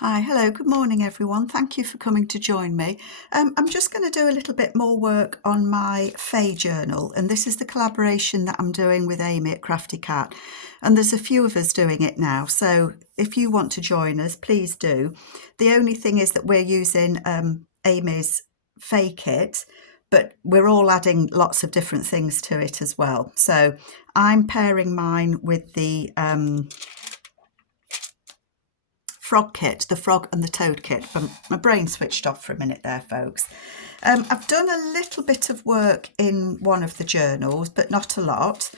Hi, hello, good morning everyone. Thank you for coming to join me. I'm just going to do a little bit more work on my Fae journal, and this is the collaboration that I'm doing with Amy at Crafty Cat, and there's a few of us doing it now, so if you want to join us, please do. The only thing is that we're using Amy's Fae kit, but we're all adding lots of different things to it as well. So I'm pairing mine with the frog kit, the frog and the toad kit. My brain switched off for a minute there, folks. I've done a little bit of work in one of the journals, but not a lot,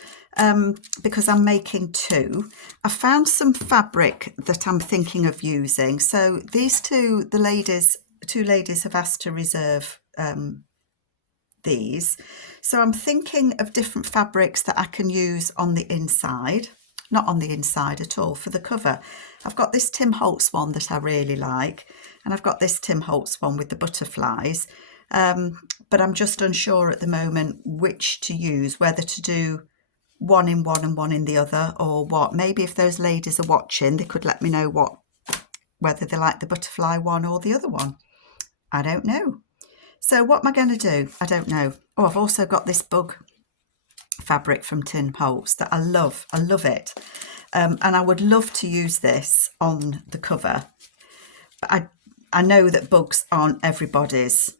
because I'm making two. I found some fabric that I'm thinking of using. So these two ladies have asked to reserve these. So I'm thinking of different fabrics that I can use on the inside. Not on the inside at all, for the cover. I've got this Tim Holtz one that I really like, and I've got this Tim Holtz one with the butterflies, but I'm just unsure at the moment which to use, whether to do one in one and one in the other, or what. Maybe if those ladies are watching, they could let me know whether they like the butterfly one or the other one. I don't know. So what am I going to do? I don't know. Oh, I've also got this bug fabric from Tim Holtz that I love it, and I would love to use this on the cover, but I know that bugs aren't everybody's,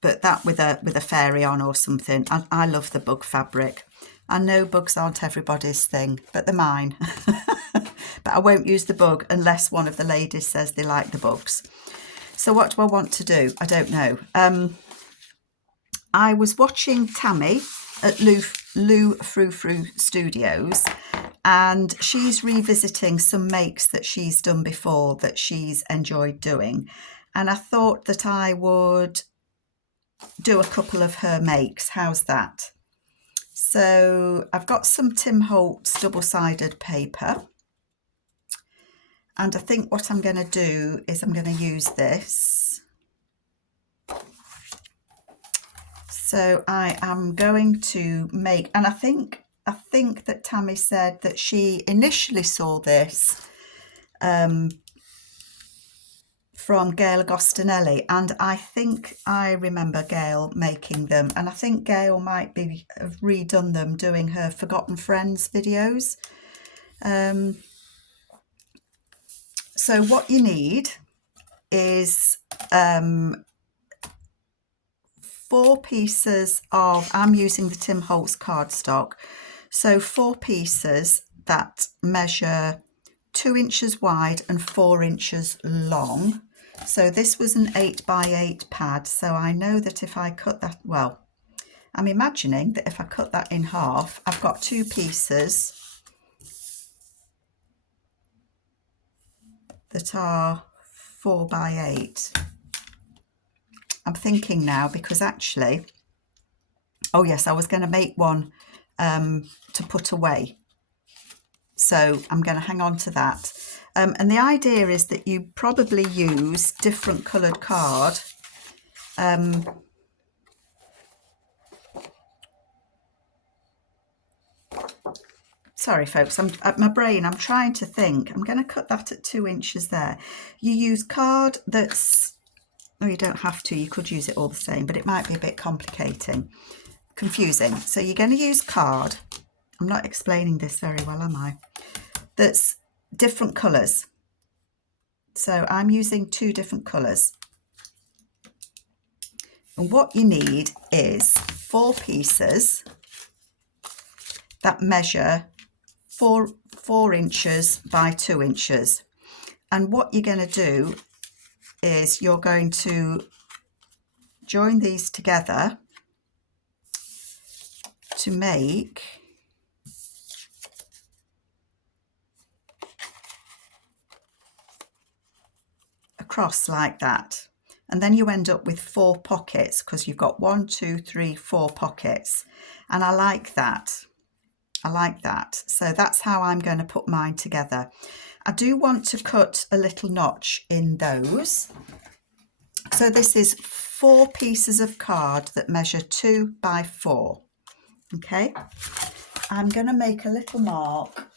but that with a fairy on or something, I love the bug fabric. I know bugs aren't everybody's thing, but they're mine. But I won't use the bug unless one of the ladies says they like the bugs. So what do I want to do? I don't know. I was watching Tammy at Lou Frou Frou Studios, and she's revisiting some makes that she's done before that she's enjoyed doing, and I thought that I would do a couple of her makes. How's that? So I've got some Tim Holtz double-sided paper, and I think what I'm going to do is I'm going to use this. So I am going to make, and I think that Tammy said that she initially saw this from Gail Agostinelli, and I think I remember Gail making them, and I think Gail might have redone them doing her Forgotten Friends videos. So what you need is 4 pieces of, I'm using the Tim Holtz cardstock, so 4 pieces that measure 2 inches wide and 4 inches long. So this was an 8x8 pad, so I know that if I cut that, well, I'm imagining that if I cut that in half, I've got 2 pieces that are 4x8. I'm thinking now, because actually, oh yes, I was going to make one to put away. So I'm going to hang on to that. And the idea is that you probably use different coloured card. Sorry folks, I'm trying to think. I'm going to cut that at 2 inches there. You use card that's, oh, you don't have to, you could use it all the same, but it might be a bit confusing. So you're going to use card, I'm not explaining this very well, am I? That's different colours. So I'm using 2 different colours. And what you need is 4 pieces that measure 4 inches by 2 inches. And what you're going to do is you're going to join these together to make a cross like that. And then you end up with 4 pockets, because you've got 1, 2, 3, 4 pockets. And I like that. So that's how I'm going to put mine together. I do want to cut a little notch in those. So this is 4 pieces of card that measure 2 by 4. Okay, I'm going to make a little mark,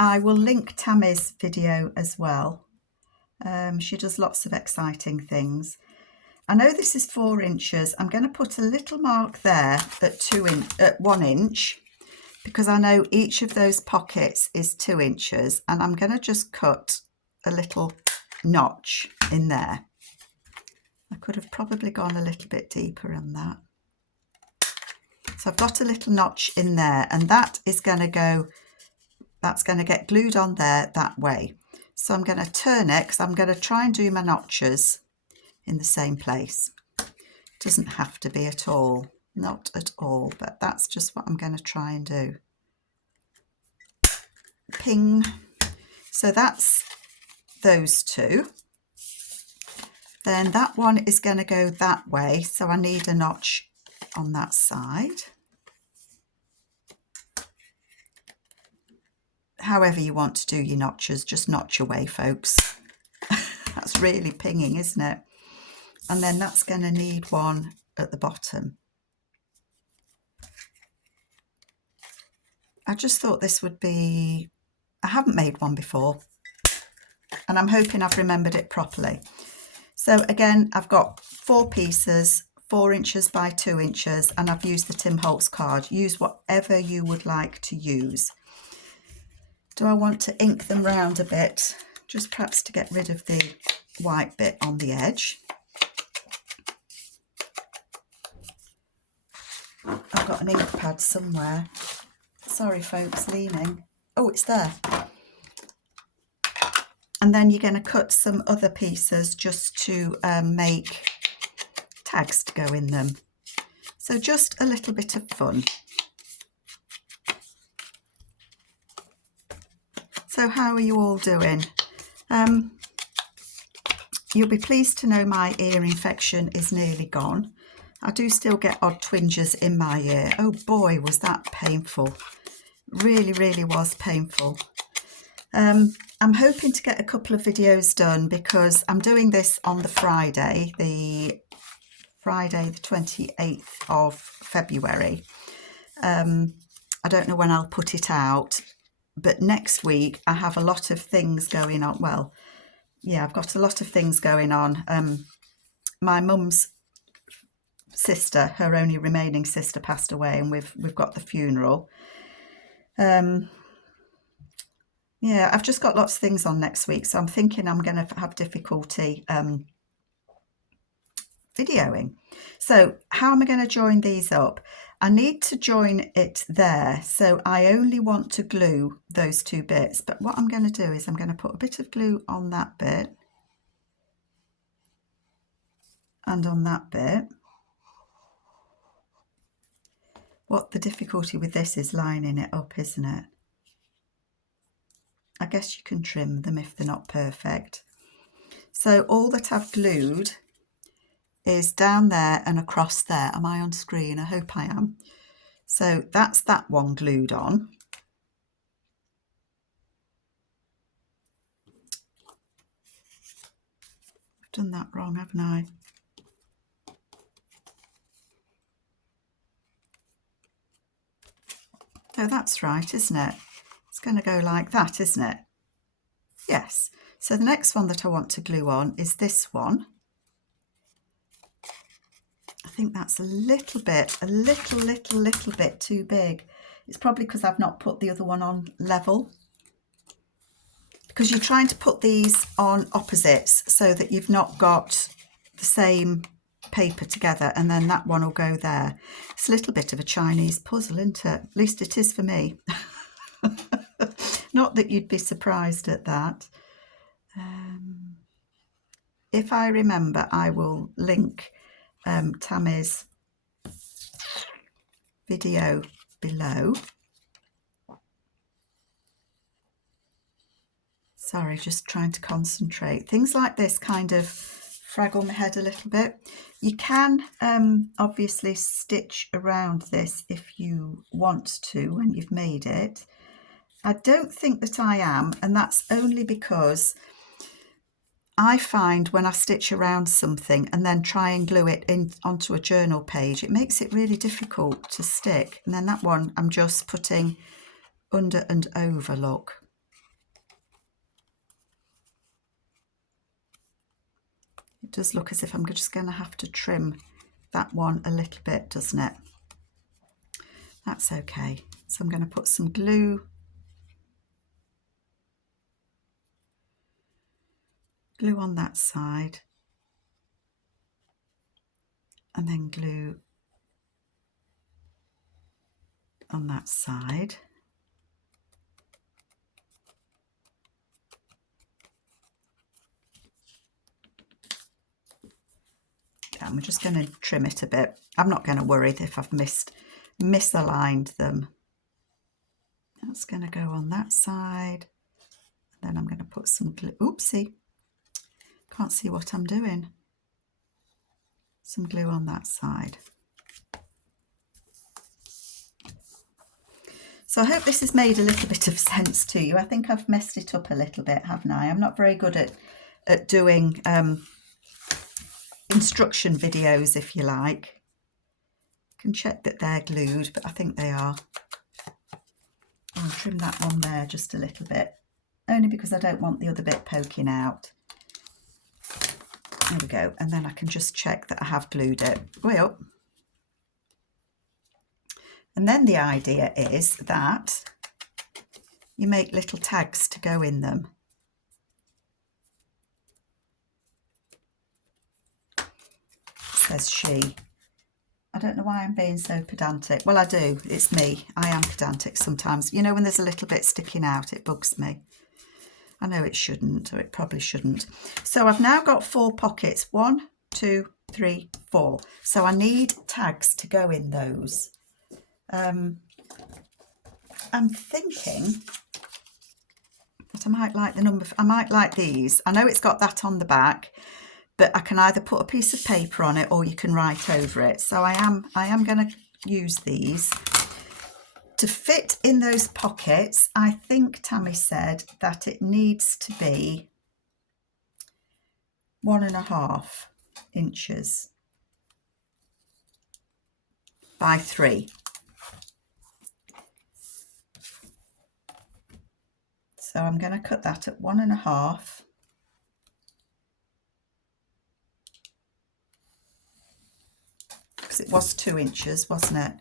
I will link Tammy's video as well. She does lots of exciting things. I know this is 4 inches. I'm going to put a little mark there at 1 inch, because I know each of those pockets is 2 inches, and I'm going to just cut a little notch in there. I could have probably gone a little bit deeper on that. So I've got a little notch in there, and that is going to go, that's going to get glued on there that way. So I'm going to turn it, because I'm going to try and do my notches in the same place. Doesn't have to be at all, not at all, but that's just what I'm going to try and do. Ping. So that's those two. Then that one is going to go that way, so I need a notch on that side. However you want to do your notches, just notch away, folks. That's really pinging, isn't it? And then that's going to need one at the bottom. I just thought this would be, I haven't made one before, and I'm hoping I've remembered it properly. So again, I've got 4 pieces, 4 inches by 2 inches, and I've used the Tim Holtz card. Use whatever you would like to use. Do I want to ink them round a bit, just perhaps to get rid of the white bit on the edge? I've got an ink pad somewhere. Sorry folks, leaning. Oh, it's there. And then you're going to cut some other pieces just to make tags to go in them. So just a little bit of fun. So how are you all doing? You'll be pleased to know my ear infection is nearly gone. I do still get odd twinges in my ear. Oh boy, was that painful. Really, really was painful. I'm hoping to get a couple of videos done, because I'm doing this on the Friday the 28th of February. I don't know when I'll put it out, but next week I have a lot of things going on. Well, yeah, I've got a lot of things going on. My mum's sister, her only remaining sister, passed away, and we've got the funeral. Yeah, I've just got lots of things on next week, so I'm thinking I'm going to have difficulty videoing. So how am I going to join these up? I need to join it there, so I only want to glue those 2 bits. But what I'm going to do is I'm going to put a bit of glue on that bit and on that bit. What the difficulty with this is lining it up, isn't it? I guess you can trim them if they're not perfect. So all that I've glued is down there and across there. Am I on screen? I hope I am. So that's that one glued on. I've done that wrong, haven't I? Oh, that's right, isn't it? It's going to go like that, isn't it? Yes. So the next one that I want to glue on is this one. I think that's a little bit too big. It's probably because I've not put the other one on level. Because you're trying to put these on opposites so that you've not got the same paper together, and then that one will go there. It's a little bit of a Chinese puzzle, isn't it? At least it is for me. Not that you'd be surprised at that. If I remember, I will link Tammy's video below. Sorry, just trying to concentrate. Things like this kind of fraggle my head a little bit. You can obviously stitch around this if you want to when you've made it. I don't think that I am, and that's only because I find when I stitch around something and then try and glue it in onto a journal page, it makes it really difficult to stick. And then that one I'm just putting under and over, look. It does look as if I'm just going to have to trim that one a little bit, doesn't it? That's okay. So I'm going to put some glue on that side, and then glue on that side. And we're just going to trim it a bit. I'm not going to worry if I've misaligned them. That's going to go on that side. Then I'm going to put some glue. Oopsie, can't see what I'm doing. Some glue on that side. So I hope this has made a little bit of sense to you. I think I've messed it up a little bit, haven't I? I'm not very good at doing instruction videos, if you like. You can check that they're glued, but I think they are. I'll trim that one there just a little bit, only because I don't want the other bit poking out. There we go. And then I can just check that I have glued it. Way up. And then the idea is that you make little tags to go in them. Says she. I don't know why I'm being so pedantic. Well, I do. It's me. I am pedantic sometimes. You know, when there's a little bit sticking out, it bugs me. I know it shouldn't, or it probably shouldn't. So I've now got 4 pockets. 1, 2, 3, 4. So I need tags to go in those. I'm thinking that I might like the number. I might like these. I know it's got that on the back, but I can either put a piece of paper on it or you can write over it. So I am going to use these to fit in those pockets. I think Tammy said that it needs to be 1.5 inches by 3. So I'm going to cut that at 1.5. Because it was 2 inches, wasn't it?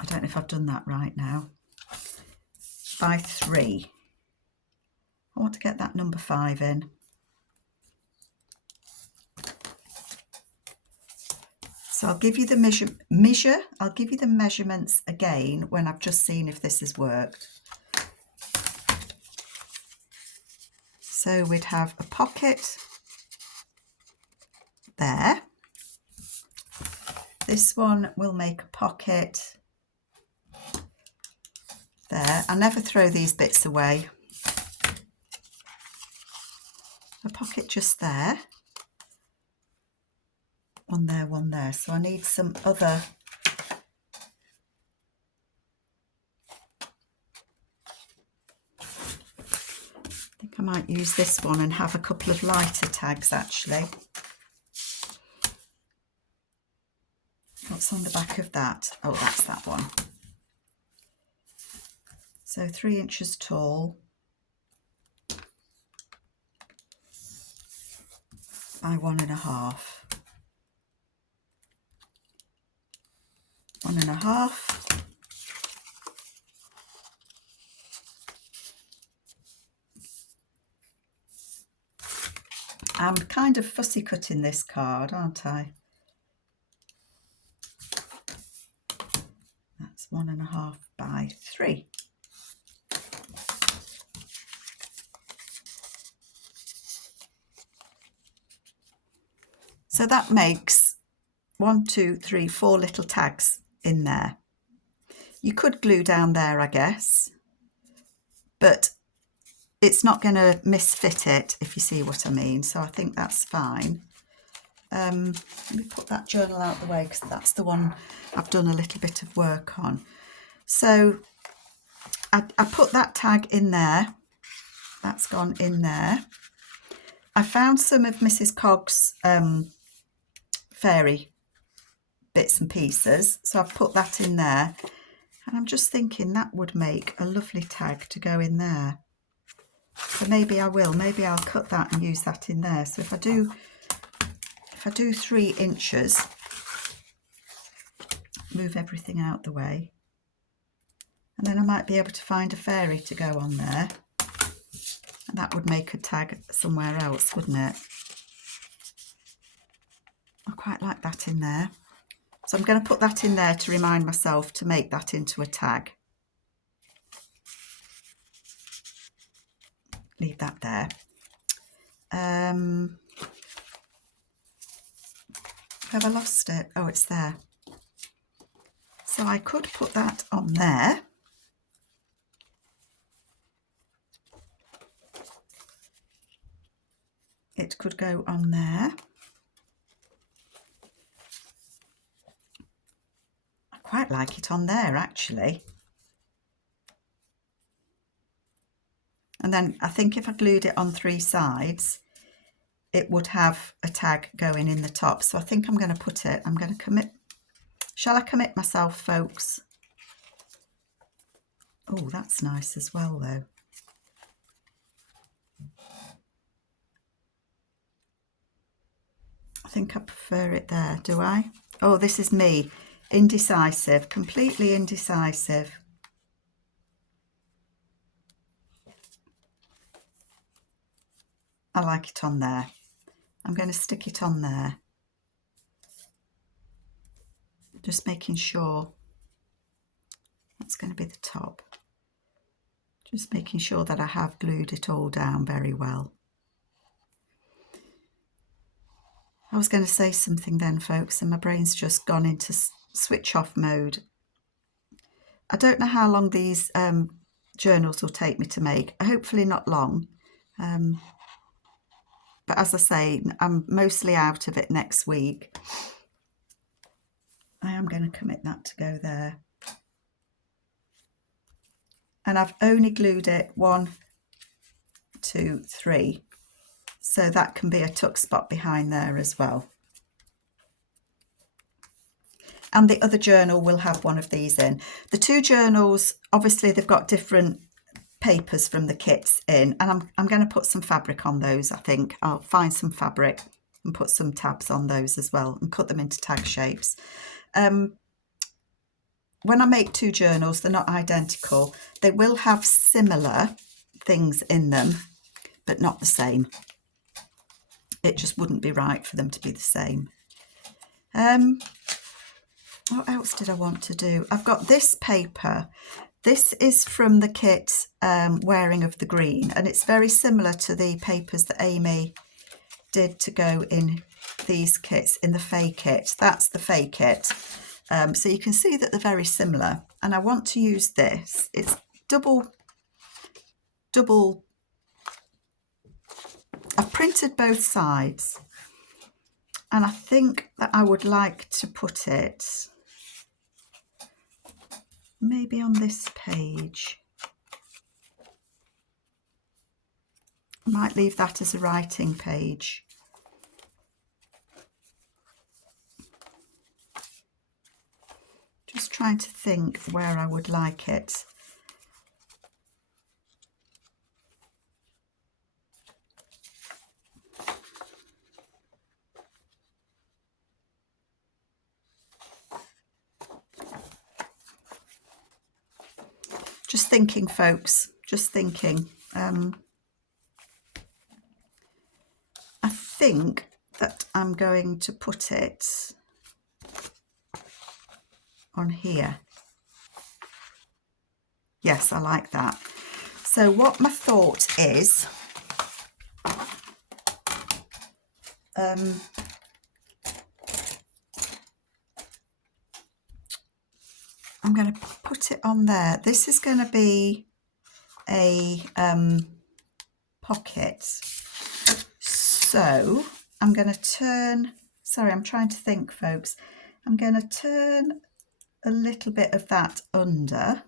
I don't know if I've done that right now. By 3. I want to get that number 5 in. So I'll give you the I'll give you the measurements again when I've just seen if this has worked. So we'd have a pocket there. This one will make a pocket there. I never throw these bits away. A pocket just there. One there, one there. So I need some other I might use this one and have a couple of lighter tags actually. What's on the back of that? Oh, that's that one. So 3 inches tall by 1.5. 1.5. I'm kind of fussy cutting this card, aren't I? That's 1.5 by 3. So that makes 1, 2, 3, 4 little tags in there. You could glue down there, I guess, but it's not going to misfit it, if you see what I mean. So I think that's fine. Let me put that journal out the way because that's the one I've done a little bit of work on. So I put that tag in there. That's gone in there. I found some of Mrs. Cogg's fairy bits and pieces, so I've put that in there, and I'm just thinking that would make a lovely tag to go in there. So maybe I will, maybe I'll cut that and use that in there. So if I do 3 inches, move everything out the way, and then I might be able to find a fairy to go on there, and that would make a tag somewhere else, wouldn't it? I quite like that in there. So I'm going to put that in there to remind myself to make that into a tag. Leave that there. Have I lost it? Oh, it's there. So I could put that on there. It could go on there. I quite like it on there, actually. And then I think if I glued it on 3 sides, it would have a tag going in the top. So I think I'm going to put it, I'm going to commit. Shall I commit myself, folks? Oh, that's nice as well, though. I think I prefer it there, do I? Oh, this is me. Indecisive, completely indecisive. I like it on there. I'm going to stick it on there. Just making sure that's going to be the top. Just making sure that I have glued it all down very well. I was going to say something then, folks, and my brain's just gone into switch off mode. I don't know how long these journals will take me to make. Hopefully not long. But as I say, I'm mostly out of it next week. I am going to commit that to go there. And I've only glued it 1, 2, 3. So that can be a tuck spot behind there as well. And the other journal will have one of these in. The 2 journals, obviously they've got different papers from the kits in, and I'm going to put some fabric on those. I think I'll find some fabric and put some tabs on those as well and cut them into tag shapes. When I make 2 journals, they're not identical. They will have similar things in them, but not the same. It just wouldn't be right for them to be the same. What else did I want to do? I've got this paper. This is from the kit Wearing of the Green, and it's very similar to the papers that Amy did to go in these kits, in the Fae kit. That's the Fae kit. So you can see that they're very similar, and I want to use this. It's double. I've printed both sides, and I think that I would like to put it maybe on this page. I might leave that as a writing page. Just trying to think where I would like it. Just thinking, folks, just thinking. I think that I'm going to put it on here. Yes, I like that. So what my thought is, I'm going to put it on there. This is going to be a pocket. So I'm going to turn, sorry, I'm trying to think, folks. I'm going to turn a little bit of that under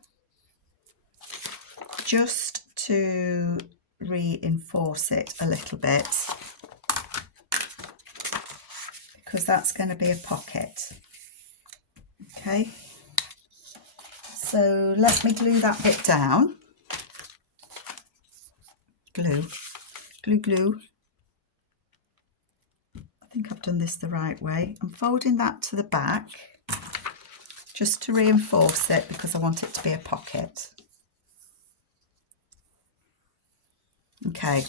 just to reinforce it a little bit, because that's going to be a pocket. Okay. So let me glue that bit down. glue, glue, glue. I think I've done this the right way. I'm folding that to the back just to reinforce it because I want it to be a pocket. Okay,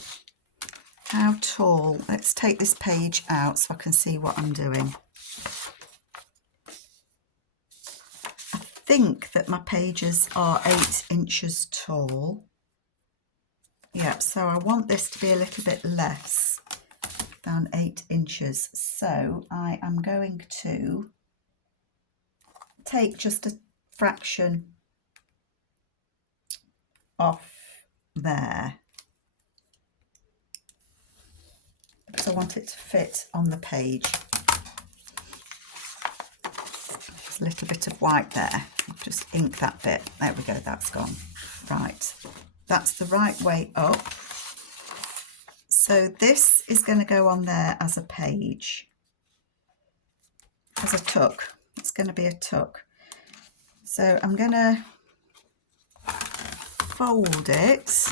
how tall? Let's take this page out so I can see what I'm doing. I think that my pages are 8 inches tall. Yeah, so I want this to be a little bit less than 8 inches. So I am going to take just a fraction off there because I want it to fit on the page. There's a little bit of white there. Just ink that bit. There we go, that's gone. Right, that's the right way up. So this is going to go on there as a page, as a tuck. It's going to be a tuck. So I'm going to fold it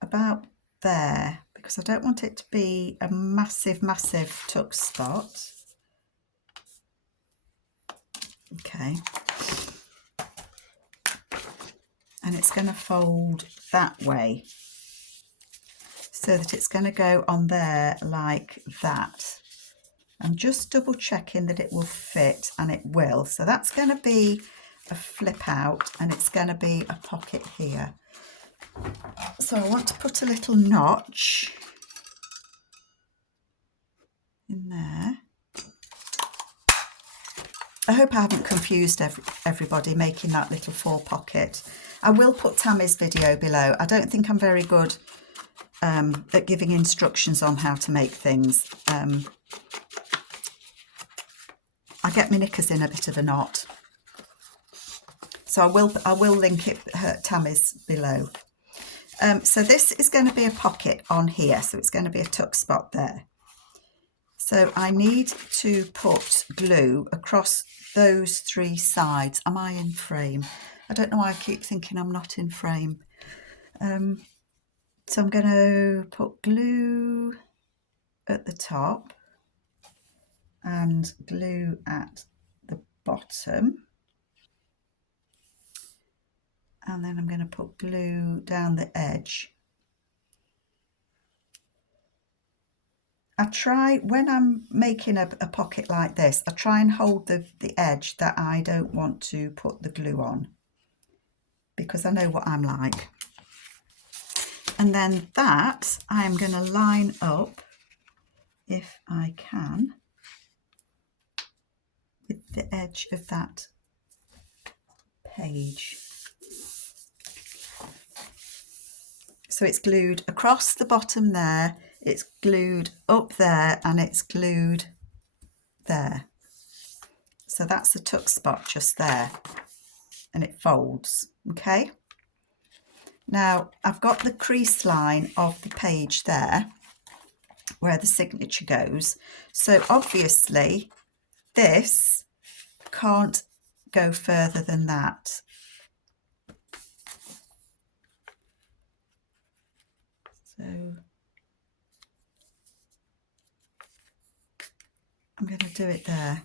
about there, because I don't want it to be a massive tuck spot. Okay, and it's going to fold that way so that it's going to go on there like that. I'm just double checking that it will fit, and it will. So that's going to be a flip out, and it's going to be a pocket here. So I want to put a little notch in there. I hope I haven't confused everybody making that little 4 pocket. I will put Tammy's video below. I don't think I'm very good at giving instructions on how to make things. I get my knickers in a bit of a knot. So I will link it, Tammy's below. So this is going to be a pocket on here. So it's going to be a tuck spot there. So I need to put glue across those 3 sides. Am I in frame? I don't know why I keep thinking I'm not in frame. So I'm going to put glue at the top and glue at the bottom. And then I'm going to put glue down the edge. I try, when I'm making a pocket like this, I try and hold the edge that I don't want to put the glue on, because I know what I'm like. And then that I'm going to line up, if I can, with the edge of that page. So it's glued across the bottom there, it's glued up there, and it's glued there. So that's the tuck spot just there, and it folds. Okay. Now I've got the crease line of the page there where the signature goes. So obviously this can't go further than that. So I'm going to do it there.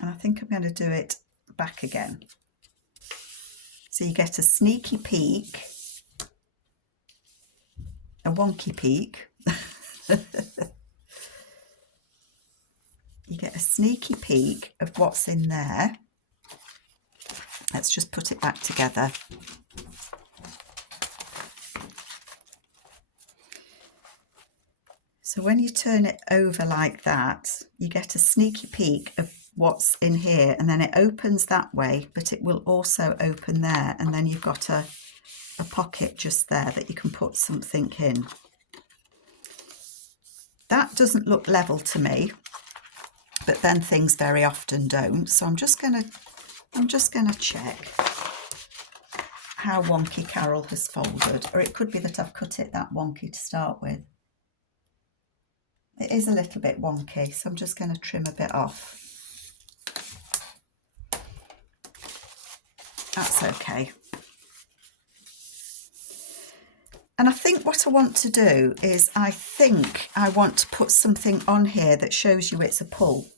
And I think I'm going to do it back again. So you get a sneaky peek, a wonky peek. You get a sneaky peek of what's in there. Let's just put it back together. So when you turn it over like that, you get a sneaky peek of what's in here, and then it opens that way, but it will also open there, and then you've got a pocket just there that you can put something in. That doesn't look level to me, but then things very often don't. So I'm just gonna check how wonky Carol has folded, or it could be that I've cut it that wonky to start with. It is a little bit wonky, so I'm just going to trim a bit off. That's okay. And I think what I want to do is I think I want to put something on here that shows you it's a pull.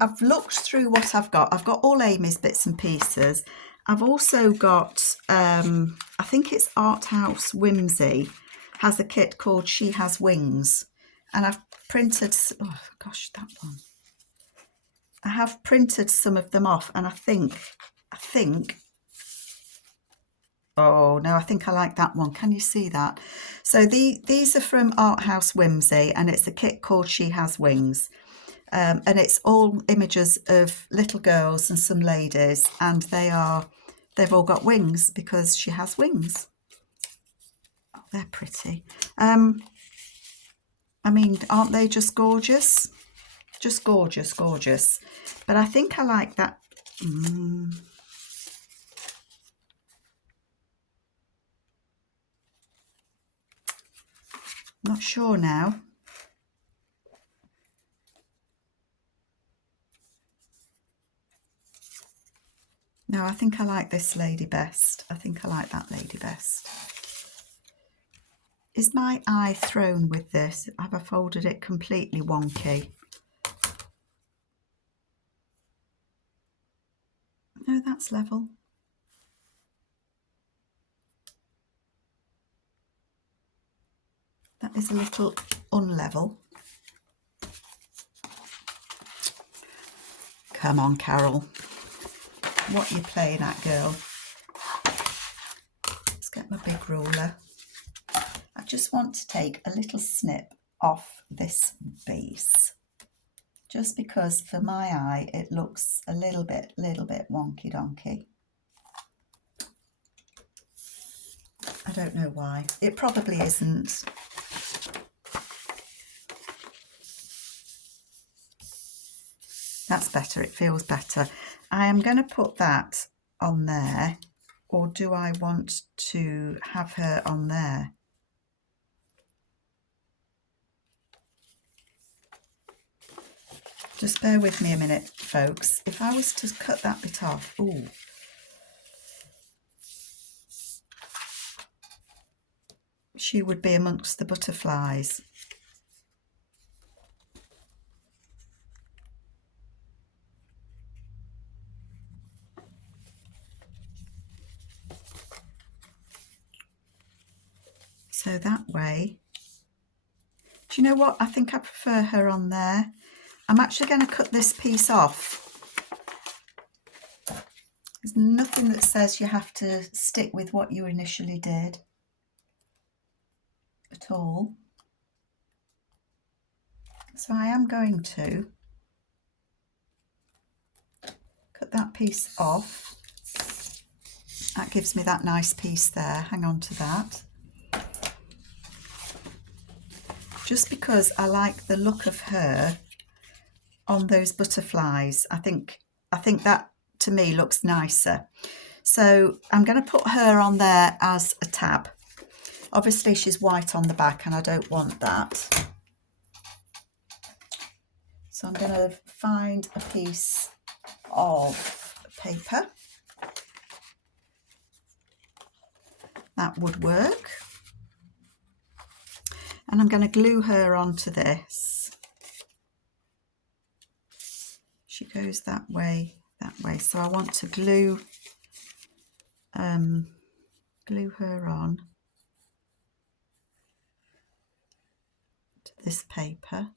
I've looked through what I've got. I've got all Amy's bits and pieces. I've also got, I think it's Art House Whimsy, has a kit called She Has Wings. And I've printed, oh gosh, that one. I have printed some of them off, and I think, oh no, I think I like that one. Can you see that? So these are from Art House Whimsy, and it's a kit called She Has Wings. And it's all images of little girls and some ladies, and they've all got wings because she has wings. Oh, they're pretty. I mean, aren't they just gorgeous? Just gorgeous, gorgeous. But I think I like that. Not sure now. No, I think I like this lady best. I think I like that lady best. Is my eye thrown with this? Have I folded it completely wonky? No, that's level. That is a little unlevel. Come on, Carol. What are you playing at, girl? Let's get my big ruler. I just want to take a little snip off this base, just because for my eye it looks a little bit wonky donkey. I don't know why. It probably isn't. That's better. It feels better. I am going to put that on there, or do I want to have her on there? Just bear with me a minute, folks. If I was to cut that bit off, ooh. She would be amongst the butterflies. So that way, do you know what? I think I prefer her on there. I'm actually going to cut this piece off. There's nothing that says you have to stick with what you initially did at all. So I am going to cut that piece off. That gives me that nice piece there. Hang on to that. Just because I like the look of her on those butterflies. I think that to me looks nicer. So I'm going to put her on there as a tab. Obviously she's white on the back and I don't want that. So I'm going to find a piece of paper. That would work. And I'm going to glue her onto this. She goes that way. So I want to glue her on to this paper.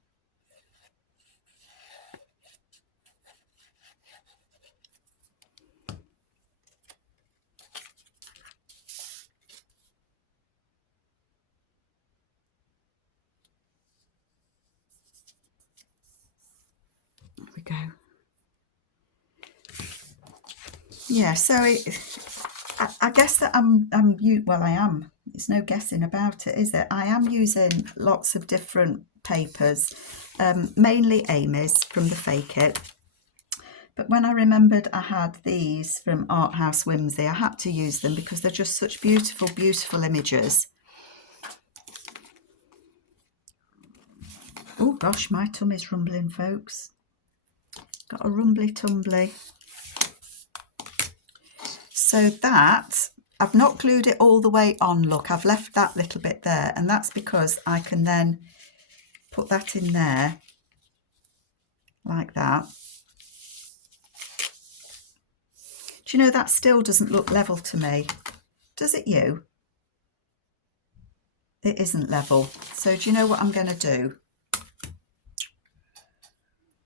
There we go. Yeah, so I guess that I am. It's no guessing about it, is it? I am using lots of different papers, mainly Amy's from the Fake It. But when I remembered I had these from Art House Whimsy, I had to use them because they're just such beautiful, beautiful images. Oh gosh, my tummy's rumbling, folks. Got a rumbly tumbly. So that, I've not glued it all the way on, look, I've left that little bit there, and that's because I can then put that in there like that. Do you know, that still doesn't look level to me? Does it you? It isn't level. So do you know what I'm going to do?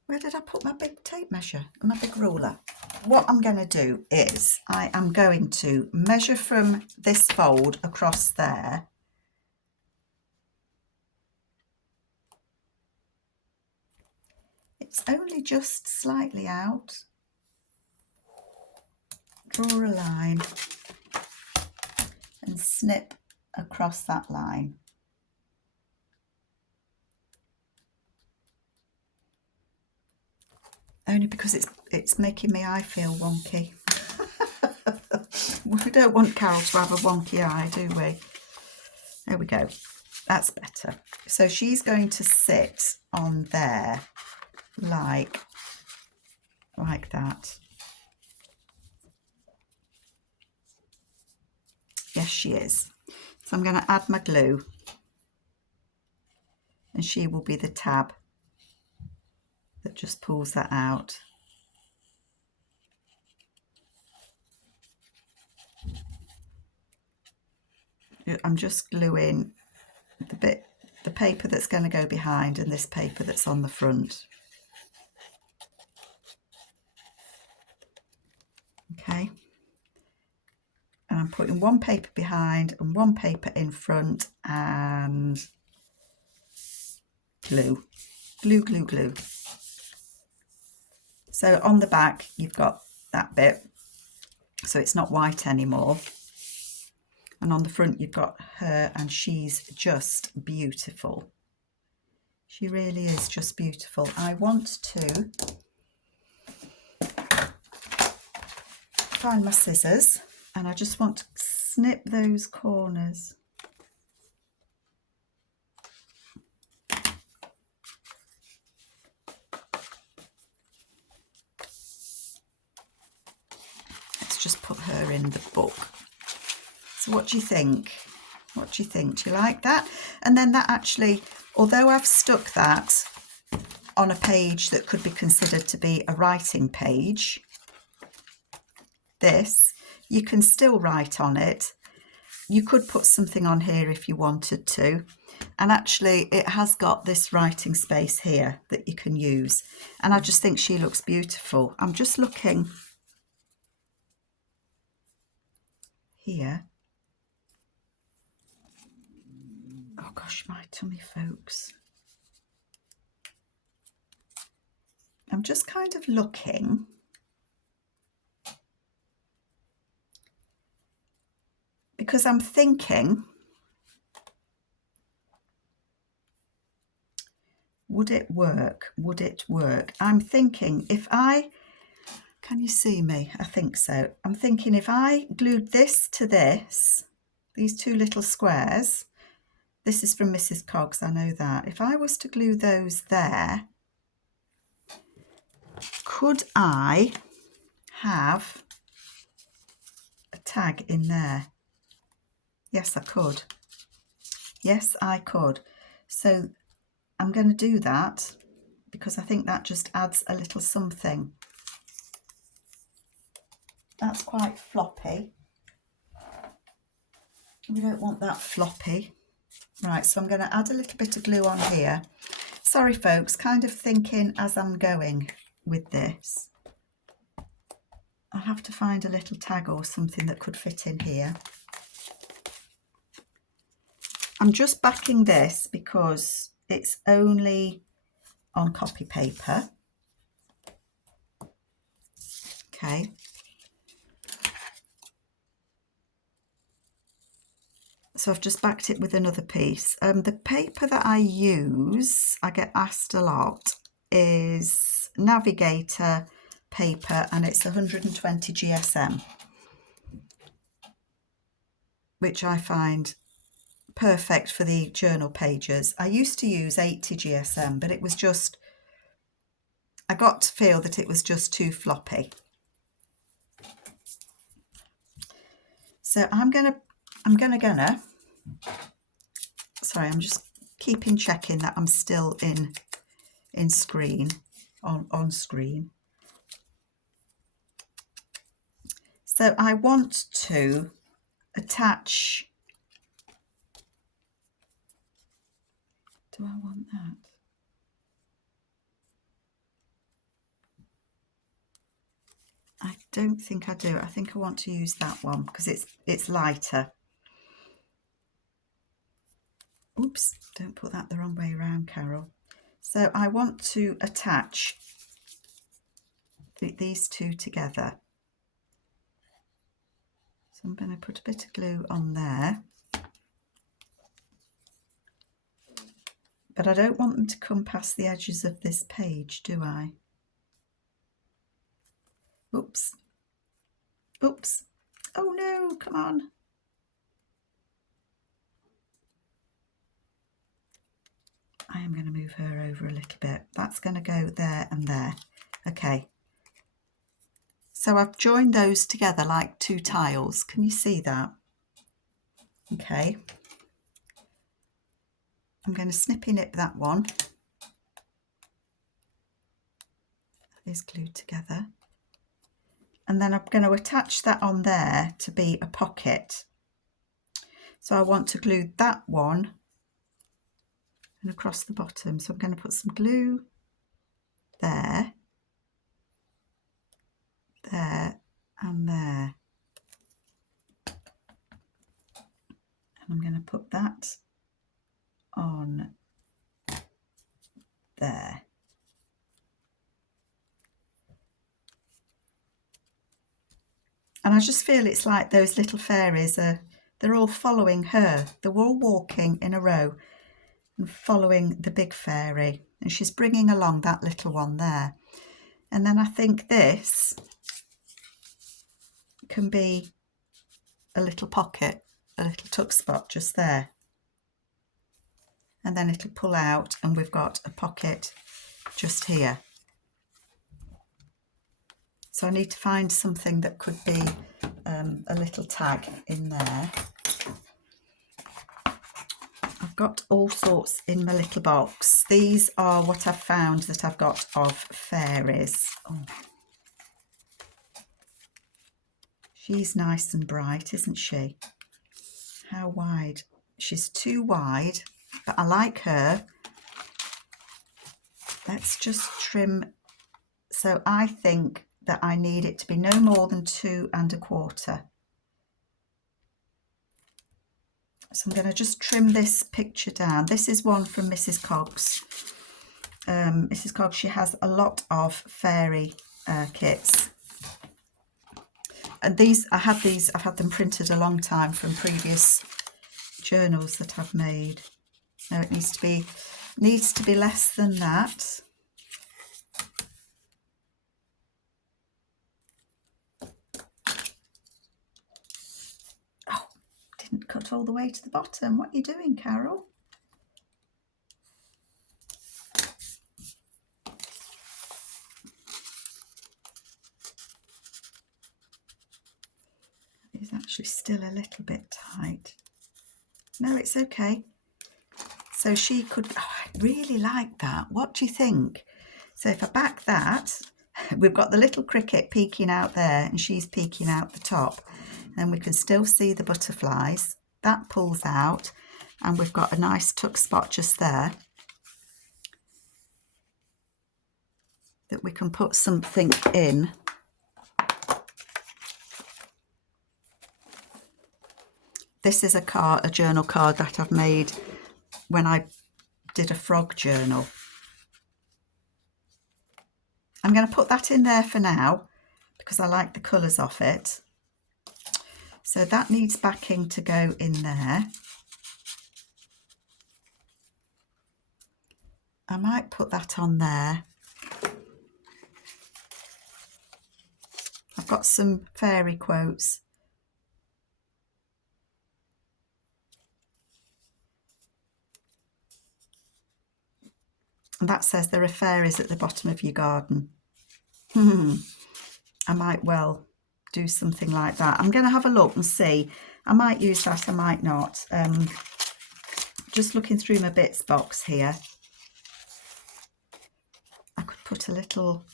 Where did I put my big tape measure and my big ruler? What I'm going to do is I am going to measure from this fold across there. It's only just slightly out. Draw a line and snip across that line. Only because it's making my eye feel wonky. We don't want Carol to have a wonky eye, do we? There we go. That's better. So she's going to sit on there like that. Yes, she is. So I'm going to add my glue, and she will be the tab that just pulls that out. I'm just gluing the paper that's going to go behind and this paper that's on the front. Okay. And I'm putting one paper behind and one paper in front, and glue, glue, glue, glue. So on the back, you've got that bit, so it's not white anymore. And on the front, you've got her, and she's just beautiful. She really is just beautiful. I want to find my scissors, and I just want to snip those corners. Let's just put her in the book. So what do you think? What do you think? Do you like that? And then that actually, although I've stuck that on a page that could be considered to be a writing page, this, you can still write on it. You could put something on here if you wanted to. And actually it has got this writing space here that you can use. And I just think she looks beautiful. I'm just looking here. Oh gosh, my tummy, folks. I'm just kind of looking. Because I'm thinking, would it work? Would it work? I'm thinking if I, can you see me? I think so. I'm thinking if I glued this to this, these two little squares, this is from Mrs. Coggs, I know that. If I was to glue those there, could I have a tag in there? Yes, I could. Yes, I could. So I'm going to do that because I think that just adds a little something. That's quite floppy. We don't want that floppy. Right, so I'm going to add a little bit of glue on here. Sorry, folks, kind of thinking as I'm going with this. I'll have to find a little tag or something that could fit in here. I'm just backing this because it's only on copy paper. Okay. So I've just backed it with another piece. The paper that I use, I get asked a lot, is Navigator paper and it's 120 GSM, which I find perfect for the journal pages. I used to use 80 GSM, but it was just, I got to feel that it was just too floppy. So I'm gonna, sorry, I'm just keeping checking that I'm still in screen, on screen. So I want to attach, do I want that? I don't think I do. I think I want to use that one because it's lighter. Oops, don't put that the wrong way around, Carol. So I want to attach these two together. So I'm going to put a bit of glue on there. But I don't want them to come past the edges of this page, do I? Oops. Oops. Oh no, come on. I am going to move her over a little bit. That's going to go there and there. Okay. So I've joined those together like two tiles. Can you see that? Okay. I'm going to snippy nip that one. That is glued together. And then I'm going to attach that on there to be a pocket. So I want to glue that one and across the bottom. So I'm going to put some glue there, there and there. And I'm going to put that on there. And I just feel it's like those little fairies they're all following her. They're all walking in a row and following the big fairy. And she's bringing along that little one there. And then I think this can be a little pocket, a little tuck spot just there. And then it'll pull out and we've got a pocket just here. So I need to find something that could be a little tag in there. I've got all sorts in my little box. These are what I've found that I've got of fairies. Oh. She's nice and bright, isn't she? How wide? She's too wide, but I like her. Let's just trim. So I think that I need it to be no more than 2 1/4. So I'm going to just trim this picture down. This is one from Mrs. Coggs. Mrs. Coggs, she has a lot of fairy kits. And I've had them printed a long time from previous journals that I've made. Now it needs to be less than that. Oh, didn't cut all the way to the bottom. What are you doing, Carol? It's actually still a little bit tight. No, it's okay. So she could, oh, I really like that. What do you think? So if I back that, we've got the little cricket peeking out there and she's peeking out the top. And we can still see the butterflies. That pulls out and we've got a nice tuck spot just there that we can put something in. This is a journal card that I've made when I did a frog journal. I'm going to put that in there for now because I like the colours of it. So that needs backing to go in there. I might put that on there. I've got some fairy quotes. And that says there are fairies at the bottom of your garden. I might well do something like that. I'm going to have a look and see. I might use that, I might not. Just looking through my bits box here. I could put a little...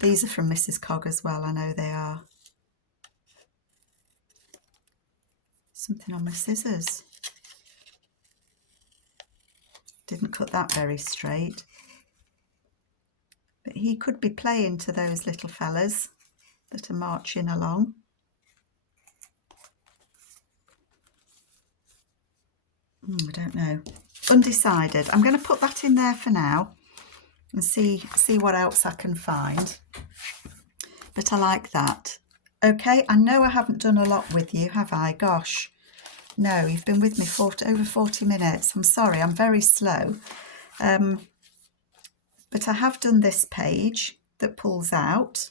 These are from Mrs. Cog as well, I know they are. Something on my scissors. Didn't cut that very straight. But he could be playing to those little fellas that are marching along. I don't know. Undecided. I'm going to put that in there for now and see what else I can find. But I like that. Okay, I know I haven't done a lot with you, have I? Gosh. No, you've been with me for over 40 minutes. I'm sorry, I'm very slow. But I have done this page that pulls out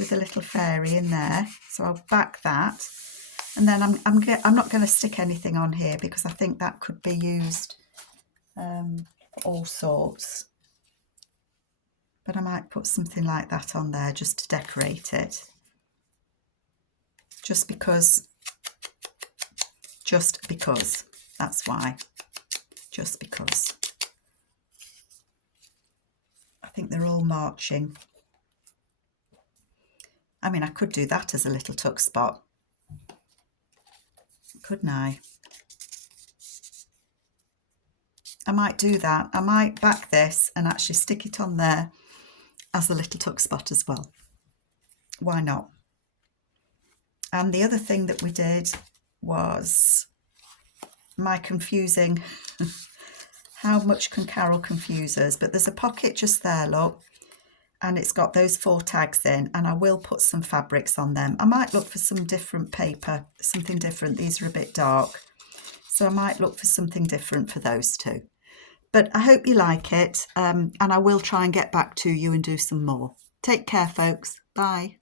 with a little fairy in there. So I'll back that. And then I'm not going to stick anything on here because I think that could be used for all sorts. But I might put something like that on there just to decorate it. Just because. That's why. Just because. I think they're all marching. I mean, I could do that as a little tuck spot. Couldn't I? I might do that. I might back this and actually stick it on there as a little tuck spot as well. Why not? And the other thing that we did was my confusing, how much can Carol confuse us? But there's a pocket just there, look, and it's got those 4 tags in, and I will put some fabrics on them. I might look for some different paper, something different. These are a bit dark, so I might look for something different for those two. But I hope you like it, and I will try and get back to you and do some more. Take care, folks. Bye.